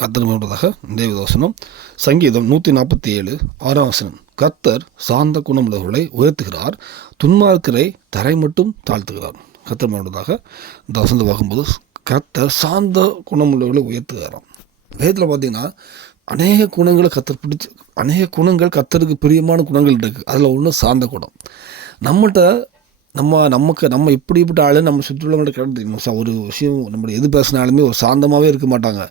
கர்த்தர் தேவதோசனம் சங்கீதம் 147 6 கர்த்தர் சாந்த குணமுள்ளவர்களை உயர்த்துகிறார், துன்மார்க்கரை தரை மட்டும் தாழ்த்துகிறார். கர்த்தர் இந்த வசனத்தை பார்க்கும்போது கர்த்தர் சாந்த குணமுள்ளவர்களை உயர்த்துகிறாராம். வேதத்தில் பார்த்தீங்கன்னா அநேக குணங்களை அநேக குணங்கள் கர்த்தருக்கு பிரியமான குணங்கள் இருக்குது. அதில் ஒன்று சாந்த குணம். நம்ம இப்படிப்பட்ட ஆள் நம்ம சுற்றுலாங்கள்ட்ட கிடையாது. ஒரு விஷயம் நம்ம எது பேசினாலுமே ஒரு சாந்தமாகவே இருக்க மாட்டாங்க.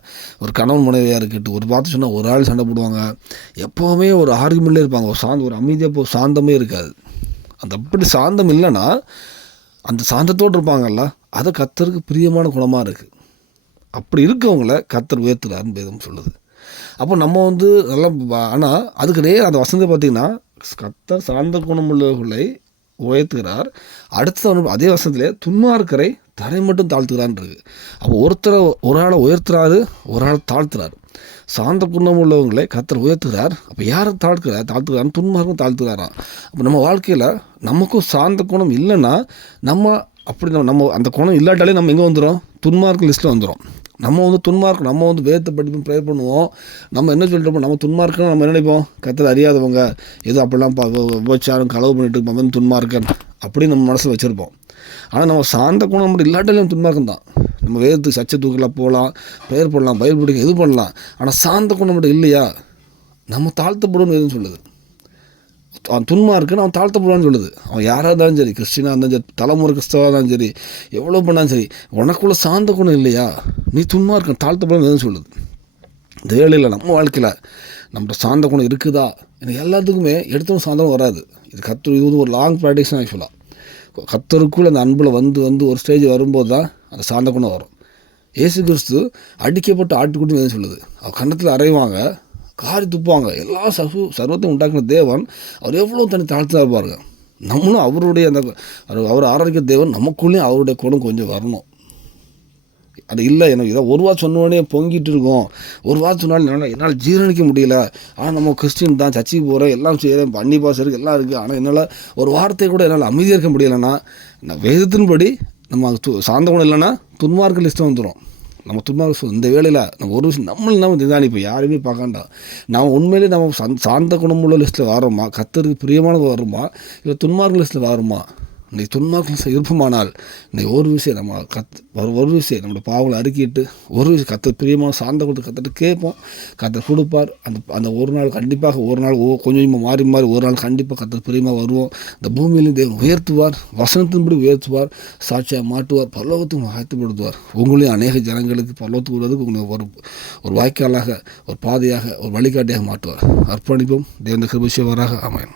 ஒரு கணவன் மனைவியாக இருக்கட்டும், ஒரு பார்த்து சொன்னால் ஒரு ஆள் சண்டை போடுவாங்க, எப்போவுமே ஒரு ஆர்குமெண்ட்லேயே இருப்பாங்க. ஒரு அமைதியாக சாந்தமே இருக்காது. அப்படி சாந்தம் இல்லைன்னா அந்த சாந்தத்தோடு இருப்பாங்கல்ல, அதை கர்த்தருக்கு பிரியமான குணமாக இருக்குது. அப்படி இருக்கவங்கள கர்த்தர் உயர்த்துறாருன்னு வேதம் சொல்லுது. அப்போ நம்ம நல்லா, ஆனால் அதுக்கு அந்த வசனத்தை பார்த்திங்கன்னா கர்த்தர் சாந்த குணமுள்ளவர்களை உயர்த்துகிறார், அடுத்த அதே வசனத்திலே துன்மார்க்கரை தரை மட்டும் தாழ்த்துகிறான்றது. அப்போ ஒரு ஆளை உயர்த்துறாரு, ஒரு ஆளை தாழ்த்துறாரு. சாந்த குணம் உள்ளவங்களை கர்த்தர் உயர்த்துகிறார். அப்போ யாரை தாழ்த்துக்கிறான்னு துன்மார்க்கும் தாழ்த்துக்கிறாராம். அப்போ நம்ம வாழ்க்கையில் நமக்கும் சாந்த குணம் இல்லைன்னா நம்ம அந்த குணம் இல்லாட்டாலே நம்ம எங்கே வந்துடும்? துன்மார்க்கு லிஸ்ட்டில் வந்துடும். நம்ம வேதத்தை படிப்போம், ப்ரேயர் பண்ணுவோம். நம்ம என்ன சொல்லிட்டு நம்ம துன்மார்க்கன்னு நம்ம என்ன நினைப்போம்? கர்த்தர் அறியாதவங்க, ஏதோ அப்படிலாம் விபச்சாரம் களவு பண்ணிட்டு இருப்போம், துன்மார்க்கன் அப்படின்னு நம்ம மனசில் வச்சுருப்போம். ஆனால் நம்ம சாந்த குணம் மட்டும் இல்லாட்டாலே நம்ம துன்மார்க்கம் தான். நம்ம வேதத்துக்கு சச்சை தூக்கலாம், போகலாம், ப்ரேயர் பண்ணலாம், பயிர் பிடிக்க எது பண்ணலாம். ஆனால் சாந்த குணம் மட்டும் இல்லையா நம்ம தாழ்த்தப்படும் எதுன்னு சொல்லுது. அவன் துன்மார்க்குன்னு அவன் தாழ்த்தப்படுவான்னு சொல்லுது. அவன் யாராக இருந்தாலும் சரி, கிறிஸ்டினாக இருந்தாலும் சரி, தலைமுறை கிறிஸ்தவாக இருந்தாலும் சரி, எவ்வளோ பண்ணாலும் சரி, உனக்குள்ள சாந்த குணம் இல்லையா நீ துன்மார்க்கன் தாழ்த்தப்படும் எதுன்னு சொல்லுது. இந்த வேளையில் நம்ம வாழ்க்கையில் நம்மகிட்ட சாந்த குணம் இருக்குதா? எனக்கு எல்லாத்துக்குமே எடுத்தவங்க சாந்தம் வராது. இது ஒரு லாங் ப்ராக்டிஸ் தான். ஆக்சுவலாக கர்த்தருக்குள்ள அந்த அன்பில் வந்து ஒரு ஸ்டேஜ் வரும்போது தான் அந்த சாந்த குணம் வரும். இயேசு கிறிஸ்து அடிக்கப்பட்ட ஆட்டுக்குட்டின்னு எதுன்னு சொல்லுது. அவள் கன்னத்தில் அறைவாங்க, காரி துப்புவாங்க. எல்லா சர்வத்தையும் உண்டாக்குன தேவன் அவர் எவ்வளோ தனி தாழ்த்தா இருப்பாருங்க. நம்மளும் அவருடைய அவர் ஆராதிக்கிற தேவன் நமக்குள்ளேயும் அவருடைய குணம் கொஞ்சம் வரணும். அது இல்லை, எனக்கு இதை ஒரு வாரம் சொன்னோடனே பொங்கிட்டு இருக்கோம், ஒரு வாரம் சொன்னாலும் என்னால் ஜீரணிக்க முடியல. ஆனால் நம்ம கிறிஸ்டின் தான், சர்ச்சைக்கு போகிறேன், எல்லாம் செய்கிறேன், பண்ணி பாஸ் இருக்குது, எல்லாம் இருக்குது. ஆனால் என்னால் ஒரு வார்த்தை கூட என்னால் அமைதியாக இருக்க முடியலைன்னா, வேதத்தின்படி நம்ம சாந்த குணம் இல்லைன்னா துன்மார்க்க லிஸ்ட்டு வந்துடும். நம்ம துன்மார்க்க இந்த வேளையில் நம்ம ஒரு விஷயம் நம்ம நிதானிப்போம், யாருமே பார்க்காண்டா. நம்ம உண்மையிலே நம்ம சாந்த குணமுள்ள லிஸ்ட்டில் வரோமா, கர்த்தருக்கு பிரியமானது வருமா, இல்லை துன்மார்க்க லிஸ்ட்டில் வரோமா? இன்றைக்கி துன்மார்க்க இருப்போமானால் இன்றைக்கி ஒரு விஷயம் நம்மளோட பாவங்களை அறிக்கிட்டு ஒரு விஷயம் கர்த்தர் பிரியமான சாந்த கொடுத்து கர்த்தர்கிட்ட கேட்போம், கர்த்தர் கொடுப்பார். அந்த ஒரு நாள் கண்டிப்பாக, ஒரு நாள் கொஞ்சம் மாறி ஒரு நாள் கண்டிப்பாக கர்த்தர் பிரியமாக வருவோம். இந்த பூமியிலும் தேவன் உயர்த்துவார், வசனத்தின்படி உயர்த்துவார், சாட்சியாக மாட்டுவார், பரலோகத்துக்கு ஆயத்தப்படுத்துவார். உங்களையும் அநேக ஜனங்களுக்கு பரலோகத்துக்கு வருவதற்கு உங்களுக்கு ஒரு வாய்க்காலாக, ஒரு பாதையாக, ஒரு வழிகாட்டியாக மாட்டுவார். அர்ப்பணிப்போம். தேவன் கிருபை செய்வாராக. ஆமென்.